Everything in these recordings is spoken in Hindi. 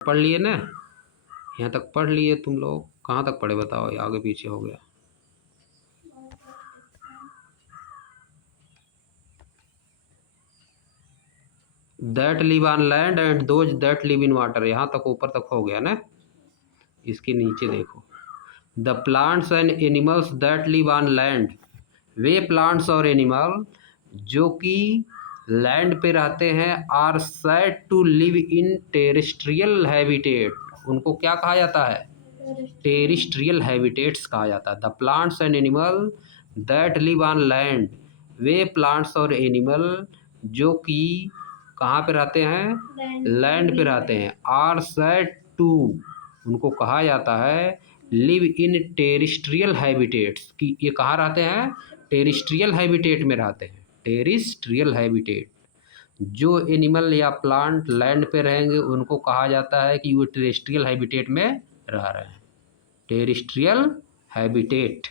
पढ़ लिए ना, यहाँ तक पढ़ लिए तुम लोग, कहाँ तक पढ़े बताओ, ये आगे पीछे हो गया। That live on land and those that live in water, यहाँ तक ऊपर तक हो गया ना। इसके नीचे देखो, the plants and animals that live on land, वे प्लांट्स और एनिमल जो कि लैंड पे रहते हैं, are said to live in terrestrial habitat, उनको क्या कहा जाता है, टेरेस्ट्रियल हैबिटेट्स कहा जाता है। The plants and animal that live on land, वे प्लांट्स और एनिमल जो कि कहाँ पे रहते हैं, लैंड पे रहते हैं, आर सेड टू, उनको कहा जाता है लिव इन टेरेस्ट्रियल हैबिटेट्स, कि ये कहाँ रहते हैं, टेरेस्ट्रियल हैबिटेट में रहते हैं। टेरेस्ट्रियल हैबिटेट, जो एनिमल या प्लांट लैंड पे रहेंगे उनको कहा जाता है कि वो टेरेस्ट्रियल हैबिटेट में रह रहे हैं। टेरेस्ट्रियल हैबिटेट,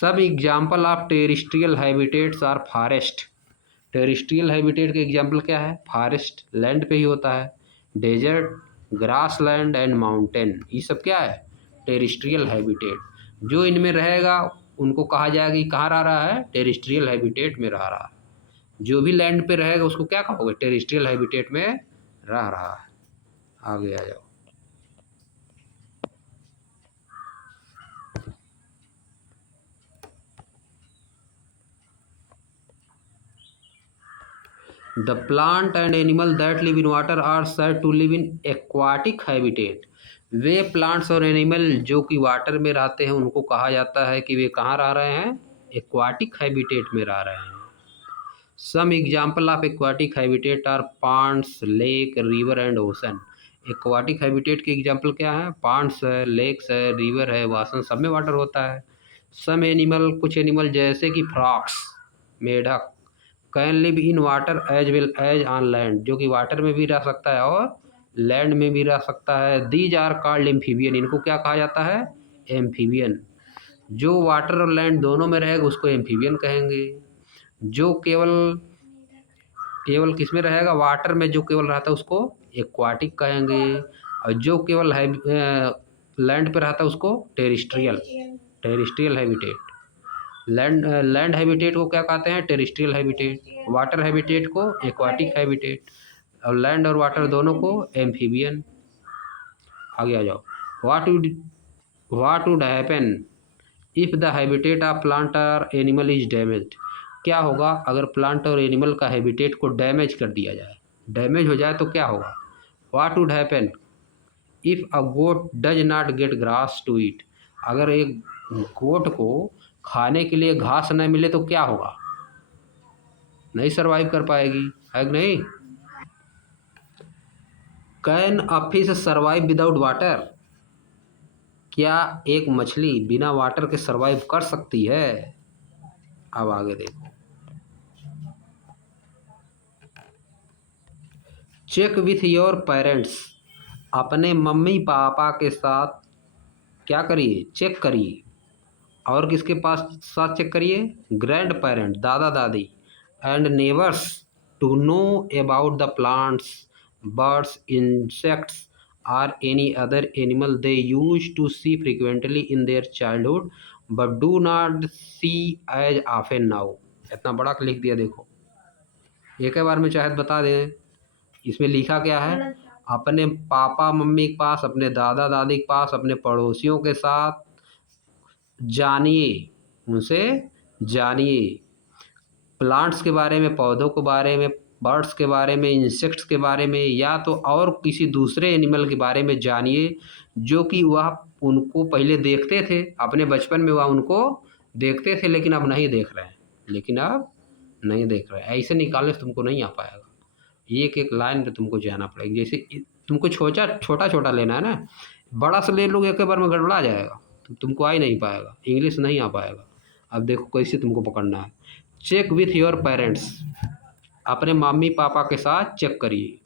सब example of terrestrial habitats are forest, terrestrial habitat के एग्जाम्पल क्या है, फॉरेस्ट लैंड पे ही होता है, desert, grass land and mountain, ये सब क्या है, टेरेस्ट्रियल हैबिटेट। जो इनमें रहेगा उनको कहा जाएगा कि कहाँ रह रहा है, टेरेस्ट्रियल हैबिटेट में रह रहा है। जो भी लैंड पे रहेगा उसको क्या कहोगे, टेरेस्ट्रियल हैबिटेट में रह रहा है। आगे आ जाओ। The plant and animal that live in water are said to live in aquatic habitat, वे प्लांट्स और एनिमल जो कि वाटर में रहते हैं उनको कहा जाता है कि वे कहाँ रह रहे हैं, एक्वाटिक हैबिटेट में रह रहे हैं। Some example of aquatic habitat are ponds, lake, river and ocean. Aquatic habitat के एग्जाम्पल क्या है, पॉन्ड्स है, लेक्स है, रिवर है, वासन, सब में वाटर होता है। सम एनिमल, कुछ एनिमल जैसे कि फ्रॉक्स, मेढक, can live in water as well as on land, जो कि वाटर में भी रह सकता है और लैंड में भी रह सकता है। दीज आर कॉल्ड एम्फीबियन, इनको क्या कहा जाता है, एम्फीबियन। जो वाटर और लैंड दोनों में रहेगा उसको एम्फीबियन कहेंगे। जो केवल केवल किस में रहेगा, वाटर में जो केवल रहता है उसको एक्वाटिक कहेंगे, और जो केवल लैंड पे रहता है उसको terrestrial, terrestrial habitat. Land habitat को क्या कहते हैं, टेरेस्ट्रियल हैबिटेट, वाटर हैबिटेट को एक्वाटिक हैबिटेट, और लैंड और वाटर दोनों को एम्फीबियन। आगे आ जाओ। What would happen if the habitat of plant और एनिमल इज डैमेज्ड, क्या होगा अगर प्लांट और एनिमल का हैबिटेट को डैमेज कर दिया जाए, डैमेज हो जाए तो क्या होगा। What would happen if a goat does not get grass to eat, अगर एक गोट को खाने के लिए घास न मिले तो क्या होगा, नहीं सर्वाइव कर पाएगी, है कि नहीं। Can a fish survive without water, क्या एक मछली बिना वाटर के सर्वाइव कर सकती है। अब आगे देखो, चेक विथ योर पेरेंट्स, अपने मम्मी पापा के साथ क्या करिए, चेक करिए। और किसके पास साथ चेक करिए, ग्रैंड पेरेंट, दादा दादी, and neighbours, to know about the plants, birds, insects are any other animal they use to see frequently in their childhood but do not see as often now. इतना बड़ा लिख दिया, देखो एक ही बार में चाहे बता दें। इसमें लिखा क्या है, अपने पापा मम्मी के पास, अपने दादा दादी के पास, अपने पड़ोसियों के साथ जानिए, उनसे जानिए, प्लांट्स के बारे में, पौधों के बारे में, बर्ड्स के बारे में, इंसेक्ट्स के बारे में, या तो और किसी दूसरे एनिमल के बारे में जानिए जो कि वह उनको पहले देखते थे, अपने बचपन में वह उनको देखते थे लेकिन अब नहीं देख रहे हैं, लेकिन अब नहीं देख रहे हैं। ऐसे निकालने से तुमको नहीं आ पाएगा, एक एक लाइन पे तुमको जाना पड़ेगा। जैसे तुमको छोटा छोटा छोटा लेना है ना, बड़ा सा ले लोगे एक बार में गड़बड़ा जाएगा, तो तुमको आ ही नहीं पाएगा, इंग्लिश नहीं आ पाएगा। अब देखो कैसे तुमको पकड़ना है। चेक विथ योर पेरेंट्स, अपने मम्मी पापा के साथ चेक करिए,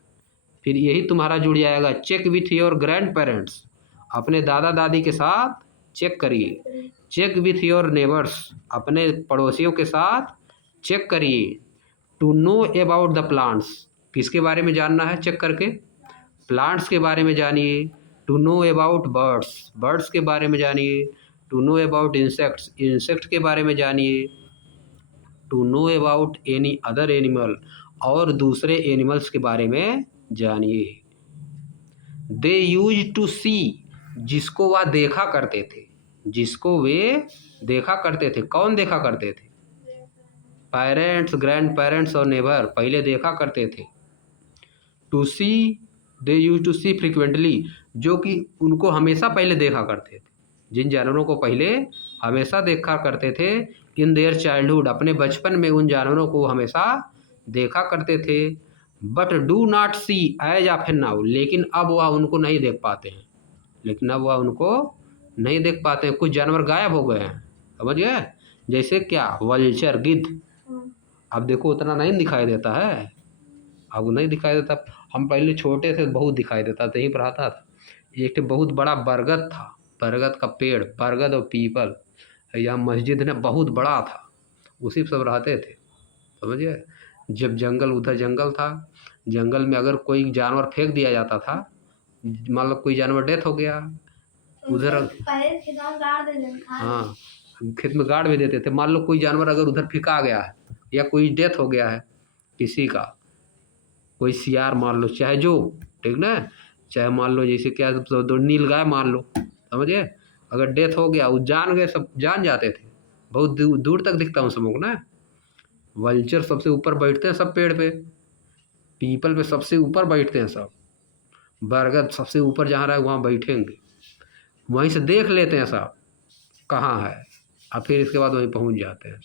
फिर यही तुम्हारा जुड़ जाएगा। Check with your grand parents, अपने दादा दादी के साथ चेक करिए। चेक विथ योर नेबर्स, अपने पड़ोसियों के साथ चेक करिए। To know about the plants, किसके बारे में जानना है चेक करके, प्लांट्स के बारे में जानिए, to know about birds, birds के बारे में जानिए, to know about insects, insect के बारे में जानिए, to know about any other animal, और दूसरे एनिमल्स के बारे में जानिए। दे यूज टू सी, जिसको वह देखा करते थे, जिसको वे देखा करते थे। कौन देखा करते थे? पेरेंट्स, ग्रैंड पेरेंट्स और नेबर पहले देखा करते थे। To see, they use to see frequently, जो कि उनको हमेशा पहले देखा करते थे, जिन जानवरों को पहले हमेशा देखा करते थे। इन देयर चाइल्डहुड, अपने बचपन में उन जानवरों को हमेशा देखा करते थे। But do not see as often now, लेकिन अब वह उनको नहीं देख पाते हैं, लेकिन अब वह उनको नहीं देख पाते हैं। कुछ जानवर गायब हो गए हैं, समझ गए? जैसे क्या? वल्चर, गिद्ध। अब देखो उतना नहीं दिखाई देता है, अब नहीं दिखाई देता। हम पहले छोटे थे, बहुत दिखाई देता था, यहीं पर आता था। एक तो बहुत बड़ा बरगद था, बरगद का पेड़, बरगद और पीपल, यहाँ मस्जिद ने बहुत बड़ा था, उसी पर सब रहते थे, समझिए। जब जंगल, उधर जंगल था, जंगल में अगर कोई जानवर फेंक दिया जाता था, मान लो कोई जानवर डेथ हो गया उधर, हाँ खेत में गाड़ भी देते थे। मान लो कोई जानवर अगर उधर फेंका गया है या कोई डेथ हो गया है किसी का, कोई सियार मान लो, चाहे जो, ठीक ना, चाहे मान लो जैसे क्या तो नील गाय मान लो, समझिए। अगर डेथ हो गया, वो जान गए, सब जान जाते थे, बहुत दूर तक दिखता हूँ सबको ना। वल्चर सबसे ऊपर बैठते हैं सब पेड़ पे, पीपल पे सबसे ऊपर बैठते हैं सब, बरगद सबसे ऊपर जहाँ रहे वहाँ बैठेंगे, वहीं से देख लेते हैं सब कहाँ है, और फिर इसके बाद वहीं पहुँच जाते हैं,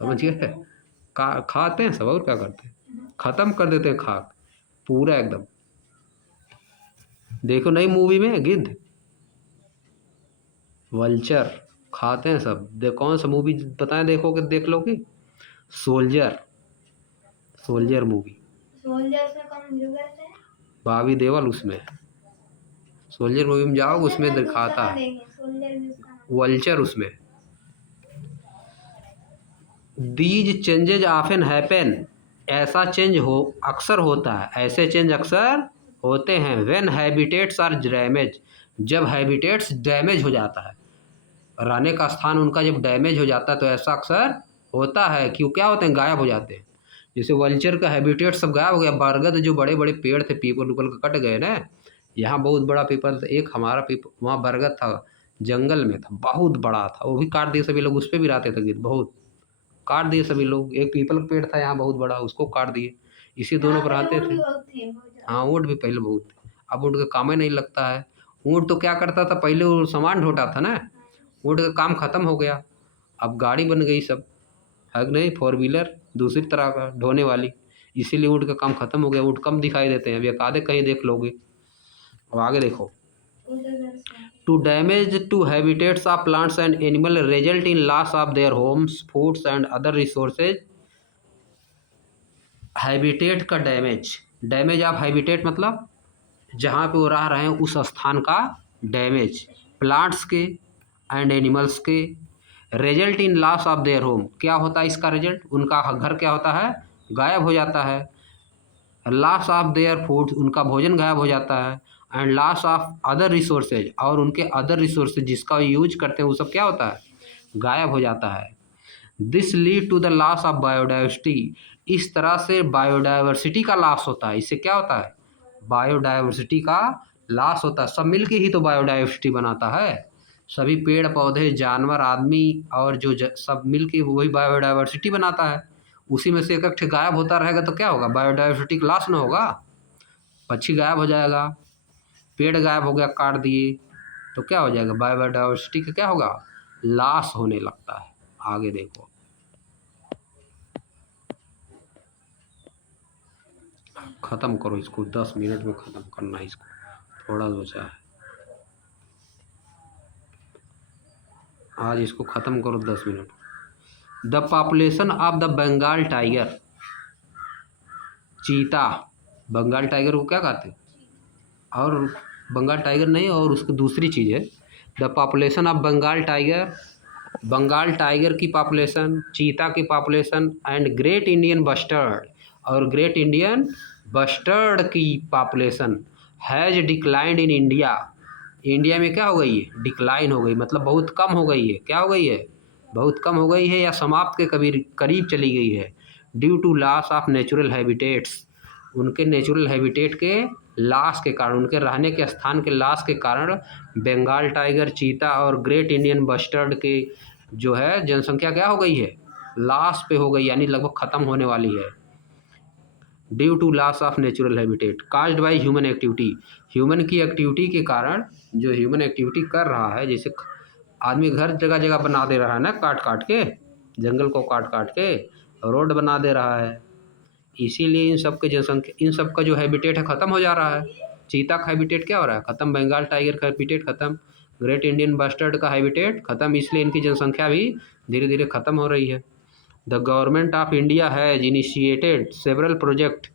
समझिए। खाते हैं सब, और क्या करते हैं, ख़त्म कर देते हैं खाक पूरा एकदम। देखो नई मूवी में गिद्ध, वल्चर खाते हैं सब। कौन सा मूवी बताएं, देखोगे देख लोगे? सोल्जर, सोल्जर मूवी, सोल्जर में कौन हीरो रहते हैं? बॉबी देओल उसमें। सोल्जर मूवी में जाओगे, उसमें दिखाता है वल्चर उसमें। दीज चेंजेज ऑफन हैपन, ऐसा चेंज हो अक्सर होता है, ऐसे चेंज अक्सर होते हैं। व्हेन हैबिटेट्स आर डैमेज, जब हैबिटेट्स डैमेज हो जाता है, रहने का स्थान उनका जब डैमेज हो जाता है तो ऐसा अक्सर होता है। क्यों क्या होते हैं? गायब हो जाते हैं। जैसे वल्चर का हैबिटेट सब गायब हो गया, बरगद जो बड़े बड़े पेड़ थे, पीपल उपल का कट गए ना। यहाँ बहुत बड़ा पीपल था, एक हमारा पीपल वहाँ बरगद था, जंगल में था, बहुत बड़ा था, वो भी काट दिए सभी लोग, उस पर भी रहते थे गिद्ध, बहुत काट दिए सभी लोग। एक पीपल का पेड़ था यहाँ बहुत बड़ा, उसको काट दिए, इसी दोनों पर रहते थे। हाँ ऊँट भी पहले बहुत थे, अब ऊँट का काम ही नहीं लगता है। ऊँट तो क्या करता था पहले, वो सामान ढोता था ना, ऊँट का काम ख़त्म हो गया, अब गाड़ी बन गई सब, है कि नहीं, 4 व्हीलर दूसरी तरह का ढोने वाली, इसीलिए ऊँट का काम ख़त्म हो गया, ऊँट कम दिखाई देते हैं, अब एक आधे कहीं देख लोगे। अब आगे देखो, to damage to habitats of plants and animal result in loss of their homes, foods and other resources. Habitat का डैमेज, डैमेज ऑफ हैबिटेट मतलब जहाँ पे वो रह रहे हैं उस स्थान का डैमेज, प्लांट्स के एंड एनिमल्स के। Result in loss of their home, क्या होता है इसका रिजल्ट? उनका घर क्या होता है? गायब हो जाता है। लॉस ऑफ देयर फूड, उनका भोजन गायब हो जाता है। And loss of other resources, और उनके अदर रिसोर्सेज जिसका यूज करते हैं वो सब क्या होता है? गायब हो जाता है। This lead to the loss of biodiversity, इस तरह से बायोडाइवर्सिटी का लॉस होता है। इससे क्या होता है? बायोडाइवर्सिटी का लॉस होता है। सब मिलके ही तो बायोडाइवर्सिटी बनाता है, सभी पेड़ पौधे जानवर आदमी और जो सब मिलके वही बायोडाइवर्सिटी बनाता है। उसी में से एक एक गायब होता रहेगा तो क्या होगा? बायोडाइवर्सिटी का लॉस ना होगा, पक्षी गायब हो जाएगा, पेड़ गायब हो गया काट दिए तो क्या हो जाएगा? बायोडाइवर्सिटी का क्या होगा? लॉस होने लगता है। आगे देखो, ख़त्म करो इसको, 10 मिनट में ख़त्म करना है इसको, थोड़ा बचा है आज, इसको ख़त्म करो 10 minute. The population of the Bengal tiger, cheetah, Bengal tiger को क्या कहते हैं? और बंगाल टाइगर नहीं, और उसकी दूसरी चीज़ है the population of Bengal tiger, Bengal tiger की पॉपुलेशन, चीता की population and great Indian bustard, और ग्रेट इंडियन बस्टर्ड की population has declined in India. India में क्या हो गई है? डिक्लाइन हो गई, मतलब बहुत कम हो गई है। क्या हो गई है? बहुत कम हो गई है या समाप्त के करीब चली गई है। Due to loss of natural habitats, उनके नेचुरल हैबिटेट के लॉस के कारण, उनके रहने के स्थान के लॉस के कारण बंगाल टाइगर, चीता और ग्रेट इंडियन बस्टर्ड के जो है जनसंख्या क्या हो गई है? लॉस पे हो गई, यानी लगभग ख़त्म होने वाली है। Due to loss of natural habitat caused by human activity, human की एक्टिविटी के कारण, जो ह्यूमन एक्टिविटी कर रहा है, जैसे आदमी घर जगह जगह बना दे रहा है ना, काट काट के, जंगल को काट काट के रोड बना दे रहा है, इसीलिए इन सब के जनसंख्या, इन सब का जो हैबिटेट है ख़त्म हो जा रहा है। चीता का हैबिटेट क्या हो रहा है? ख़त्म। बंगाल टाइगर का हैबिटेट ख़त्म। ग्रेट इंडियन बस्टर्ड का हैबिटेट ख़त्म, इसलिए इनकी जनसंख्या भी धीरे धीरे ख़त्म हो रही है। The government of India has initiated several project,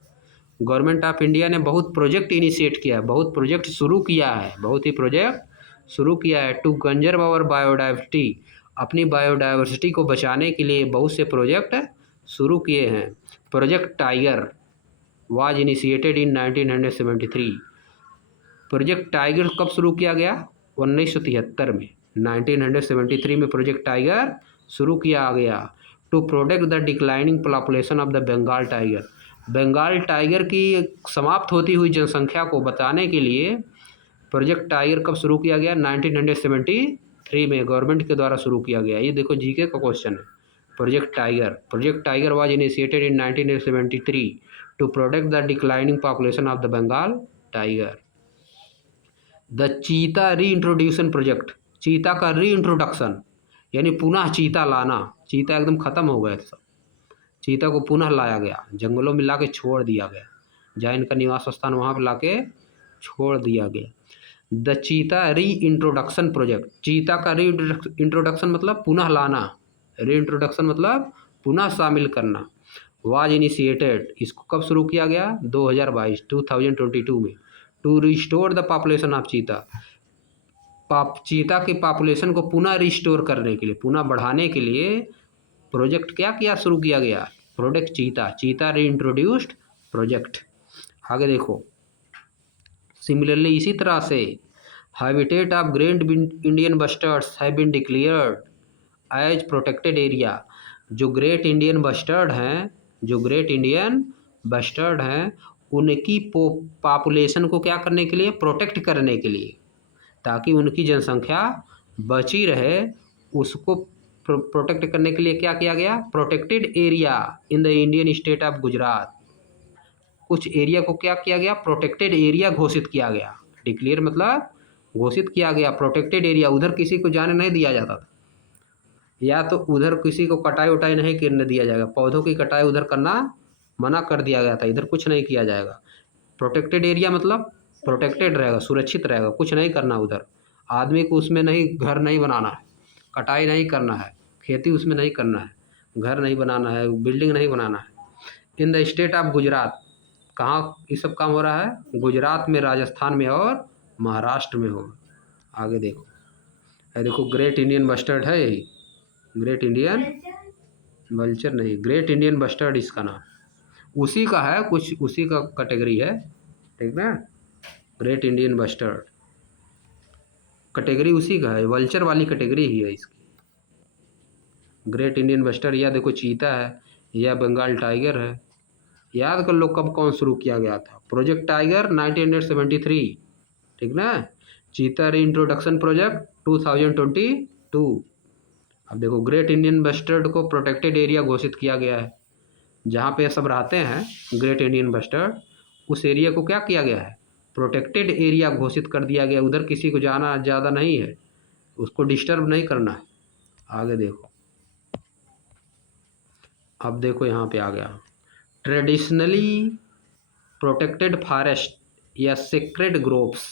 government of India ने बहुत प्रोजेक्ट इनिशिएट किया है, बहुत प्रोजेक्ट शुरू किया है, बहुत ही प्रोजेक्ट शुरू किया है। टू कंजर्व आवर बायोडाइवर्सिटी, अपनी बायोडाइवर्सिटी को बचाने के लिए बहुत से प्रोजेक्ट शुरू किए हैं। Project tiger was initiated in 1973। Project tiger कब शुरू किया गया? 1973 में, 1973 में प्रोजेक्ट टाइगर शुरू किया गया। To protect the declining population of the Bengal tiger, Bengal tiger की समाप्त होती हुई जनसंख्या को बताने के लिए प्रोजेक्ट टाइगर कब शुरू किया गया? 1973 में गवर्नमेंट के द्वारा शुरू किया गया। ये देखो जीके का क्वेश्चन है। Project tiger was initiated in 1973 to protect the declining population of the Bengal tiger. The cheetah री इंट्रोड्यूशन प्रोजेक्ट, चीता का री इंट्रोडक्शन, यानी पुनः चीता लाना। चीता एकदम ख़त्म हो गए सब, चीता को पुनः लाया गया, जंगलों में ला के छोड़ दिया गया, जहाँ इनका निवास स्थान वहाँ पर ला के छोड़ दिया गया। द चीता री इंट्रोडक्शन प्रोजेक्ट, चीता का री इंट्रोडक्शन मतलब पुनः लाना, री इंट्रोडक्शन मतलब पुनः शामिल करना। वाज इनिशिएटेड, इसको कब शुरू किया गया? 2022 में। To restore the population of cheetah, चीता की पॉपुलेशन को पुनः रिस्टोर करने के लिए, पुनः बढ़ाने के लिए प्रोजेक्ट क्या किया, शुरू किया गया? प्रोजेक्ट चीता, चीता री इंट्रोड्यूस्ड प्रोजेक्ट। आगे देखो, सिमिलरली इसी तरह से habitat of great Indian bustards have been declared as protected area. जो ग्रेट इंडियन बस्टर्ड हैं, जो ग्रेट इंडियन बस्टर्ड हैं, उनकी पॉपुलेशन को क्या करने के लिए? प्रोटेक्ट करने के लिए, ताकि उनकी जनसंख्या बची रहे, उसको प्रोटेक्ट करने के लिए क्या किया गया? Protected area in the Indian state of Gujarat, कुछ एरिया को क्या किया गया? प्रोटेक्टेड एरिया घोषित किया गया। डिक्लेयर मतलब घोषित किया गया, प्रोटेक्टेड एरिया, उधर किसी को जाने नहीं दिया जाता था, या तो उधर किसी को कटाई उटाई नहीं करने दिया जाएगा, पौधों की कटाई उधर करना मना कर दिया गया था, इधर कुछ नहीं किया जाएगा। प्रोटेक्टेड एरिया मतलब प्रोटेक्टेड रहेगा, सुरक्षित रहेगा, कुछ नहीं करना उधर, आदमी को उसमें नहीं, घर नहीं बनाना है, कटाई नहीं करना है, खेती उसमें नहीं करना है, घर नहीं बनाना है, बिल्डिंग नहीं बनाना है। In the state of Gujarat, कहाँ ये सब काम हो रहा है? गुजरात में, राजस्थान में और महाराष्ट्र में हो। आगे देखो, ये देखो ग्रेट इंडियन बस्टर्ड है, यही ग्रेट इंडियन वल्चर नहीं, ग्रेट इंडियन बस्टर्ड इसका नाम, उसी का है, कुछ उसी का कैटेगरी है, ठीक ना। ग्रेट इंडियन बस्टर्ड कैटेगरी उसी का है, वल्चर वाली कैटेगरी ही है इसकी। ग्रेट इंडियन बस्टर्ड, या देखो चीता है, या बंगाल टाइगर है। याद कर लो कब कौन शुरू किया गया था? प्रोजेक्ट टाइगर 1973, ठीक ना। चीता री इंट्रोडक्शन प्रोजेक्ट 2022। अब देखो ग्रेट इंडियन बस्टर्ड को प्रोटेक्टेड एरिया घोषित किया गया है, जहाँ पे सब रहते हैं ग्रेट इंडियन बस्टर्ड, उस एरिया को क्या किया गया है? प्रोटेक्टेड एरिया घोषित कर दिया गया, उधर किसी को जाना ज़्यादा नहीं है, उसको डिस्टर्ब नहीं करना है। आगे देखो, अब देखो यहाँ पे आ गया, ट्रेडिशनली प्रोटेक्टेड फॉरेस्ट या sacred groves.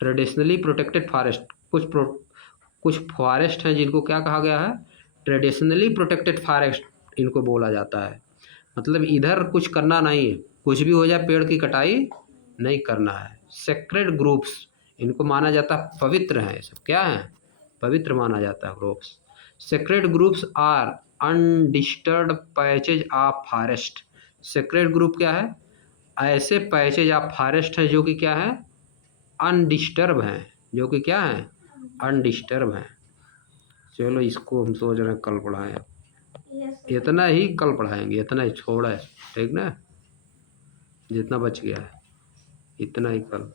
Traditionally protected forest, कुछ फॉरेस्ट हैं जिनको क्या कहा गया है? ट्रेडिशनली प्रोटेक्टेड फॉरेस्ट इनको बोला जाता है। मतलब इधर कुछ करना नहीं है, कुछ भी हो जाए पेड़ की कटाई नहीं करना है। सेक्रेड ग्रुप्स, इनको माना जाता है पवित्र हैं, सब क्या हैं? पवित्र माना जाता है groups. Sacred groups are undisturbed patches of forest. Sacred group क्या है? ऐसे पैचेज ऑफ फॉरेस्ट हैं जो कि क्या है, अनडिस्टर्ब हैं, जो कि क्या है, अनडिस्टर्ब हैं। चलो इसको हम सोच रहे हैं कल पढ़ाएं, यस इतना ही कल पढ़ाएंगे, इतना ही छोड़ा है, ठीक ना, जितना बच गया है इतना ही कल।